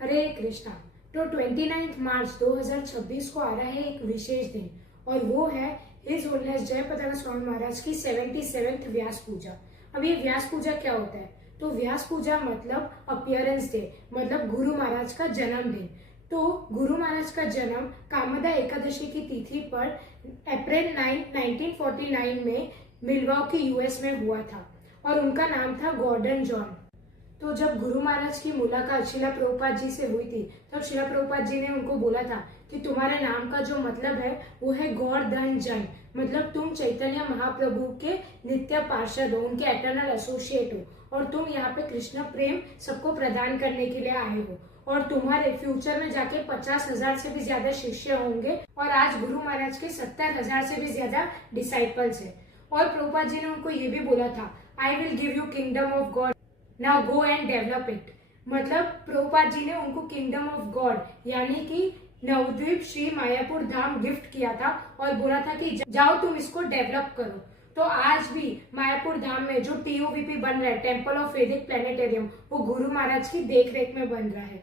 हरे कृष्णा। तो 29 मार्च 2026 को आ रहा है एक विशेष दिन और वो है हिज होलीनेस जयपताका स्वामी महाराज की 77th व्यास पूजा। अब ये व्यास पूजा क्या होता है? तो व्यास पूजा मतलब अपीयरेंस डे, मतलब गुरु महाराज का जन्मदिन। तो गुरु महाराज का जन्म कामदा एकादशी की तिथि पर अप्रैल 9, 1949 में मिल्वॉकी यूएस में हुआ था और उनका नाम था गॉर्डन जॉन। तो जब गुरु महाराज की मुलाकात शिला प्रभुपाद जी से हुई थी तब शिला प्रभुपाद जी ने उनको बोला था कि तुम्हारे नाम का जो मतलब है वो है गॉर्डन जॉन, मतलब तुम चैतन्य महाप्रभु के नित्य पार्षद हो, उनके एटर्नल एसोसिएट हो और तुम यहाँ पे कृष्ण प्रेम सबको प्रदान करने के लिए आए हो और तुम्हारे फ्यूचर में जाके 50,000 से भी ज्यादा शिष्य होंगे और आज गुरु महाराज के 70,000 से भी ज्यादा डिसाइपल्स है। और प्रभुपाद जी ने उनको ये भी बोला था, I will give you kingdom of God, now go and develop it. मतलब प्रभुपाद जी ने उनको किंगडम ऑफ गॉड यानी कि नवद्वीप श्री मायापुर धाम गिफ्ट किया था और बोला था कि जाओ तुम इसको डेवलप करो। तो आज भी मायापुर धाम में जो टीओवीपी बन रहा है, टेम्पल ऑफ वैदिक प्लेनेटेरियम, वो गुरु महाराज की देखरेख में बन रहा है।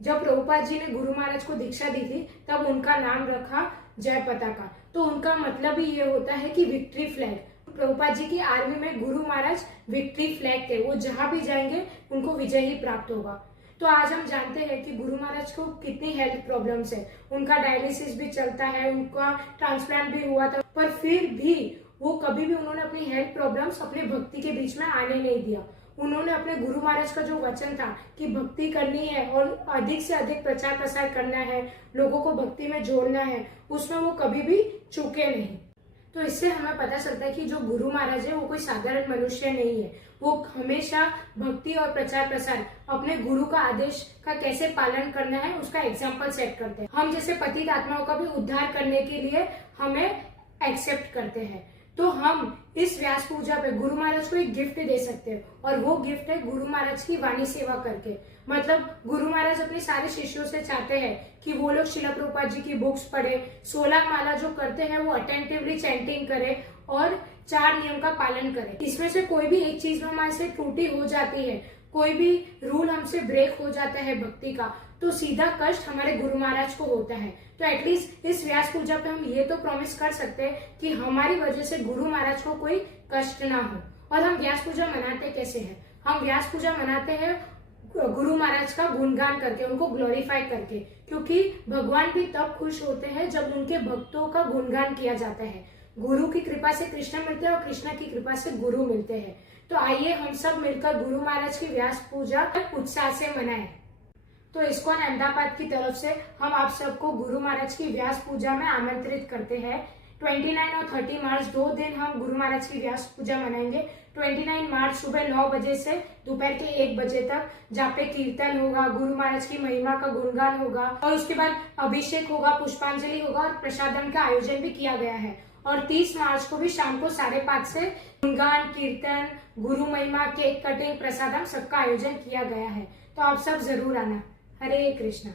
जब प्रभुपाद जी ने गुरु महाराज को दीक्षा दी थी तब उनका नाम रखा जय पताका। तो उनका मतलब ही ये होता है कि विक्ट्री फ्लैग। प्रभुपाद जी की आर्मी में गुरु महाराज विक्ट्री फ्लैग थे, वो जहां भी जाएंगे उनको विजय ही प्राप्त होगा। तो आज हम जानते हैं कि गुरु महाराज को कितनी हेल्थ प्रॉब्लम्स है, उनका डायलिसिस भी चलता है, उनका ट्रांसप्लांट भी हुआ था, पर फिर भी वो कभी भी उन्होंने अपनी हेल्थ प्रॉब्लम्स अपने भक्ति के बीच में आने नहीं दिया। उन्होंने अपने गुरु महाराज का जो वचन था कि भक्ति करनी है और अधिक से अधिक प्रचार प्रसार करना है, लोगों को भक्ति में जोड़ना है, उसमें वो कभी भी चूके नहीं। तो इससे हमें पता चलता है कि जो गुरु महाराज है वो कोई साधारण मनुष्य नहीं है, वो हमेशा भक्ति और प्रचार प्रसार अपने गुरु का आदेश का कैसे पालन करना है उसका एग्जाम्पल सेट करते हैं। हम जैसे पतित आत्माओं का भी उद्धार करने के लिए हमें एक्सेप्ट करते हैं। तो हम इस व्यास पूजा पे गुरु महाराज को एक गिफ्ट दे सकते हैं और वो गिफ्ट है गुरु महाराज की वाणी सेवा करके। मतलब गुरु महाराज अपने सारे शिष्यों से चाहते हैं कि वो लोग शिला प्रभुपाद जी की बुक्स पढ़े, 16 माला जो करते हैं वो अटेंटिवली चैंटिंग करे और 4 नियम का पालन करे। इसमें से कोई भी एक चीज में हमारे से त्रुटि हो जाती है, कोई भी रूल हमसे ब्रेक हो जाता है भक्ति का, तो सीधा कष्ट हमारे गुरु महाराज को होता है। तो एटलीस्ट इस व्यास पूजा पे हम ये तो प्रॉमिस कर सकते हैं कि हमारी वजह से गुरु महाराज को कोई कष्ट ना हो। और हम व्यास पूजा मनाते कैसे हैं? हम व्यास पूजा मनाते हैं गुरु महाराज का गुणगान करके, उनको ग्लोरीफाई करके, क्योंकि भगवान भी तब खुश होते हैं जब उनके भक्तों का गुणगान किया जाता है। गुरु की कृपा से कृष्ण मिलते हैं और कृष्ण की कृपा से गुरु मिलते हैं। तो आइए हम सब मिलकर गुरु महाराज की व्यास पूजा उत्साह से मनाएं। तो इस्कॉन अहमदाबाद की तरफ से हम आप सबको गुरु महाराज की व्यास पूजा में आमंत्रित करते हैं। 29 और 30 मार्च 2 दिन हम गुरु महाराज की व्यास पूजा मनाएंगे। 29 मार्च सुबह 9 बजे से दोपहर के 1 बजे तक, जहाँ पे कीर्तन होगा, गुरु महाराज की महिमा का गुणगान होगा और उसके बाद अभिषेक होगा, पुष्पांजलि होगा और प्रसादम का आयोजन भी किया गया है। और 30 मार्च को भी शाम को 5:30 से गुणगान, कीर्तन, गुरु महिमा, केक कटिंग, प्रसादम सबका आयोजन किया गया है। तो आप सब जरूर आना। हरे कृष्णा।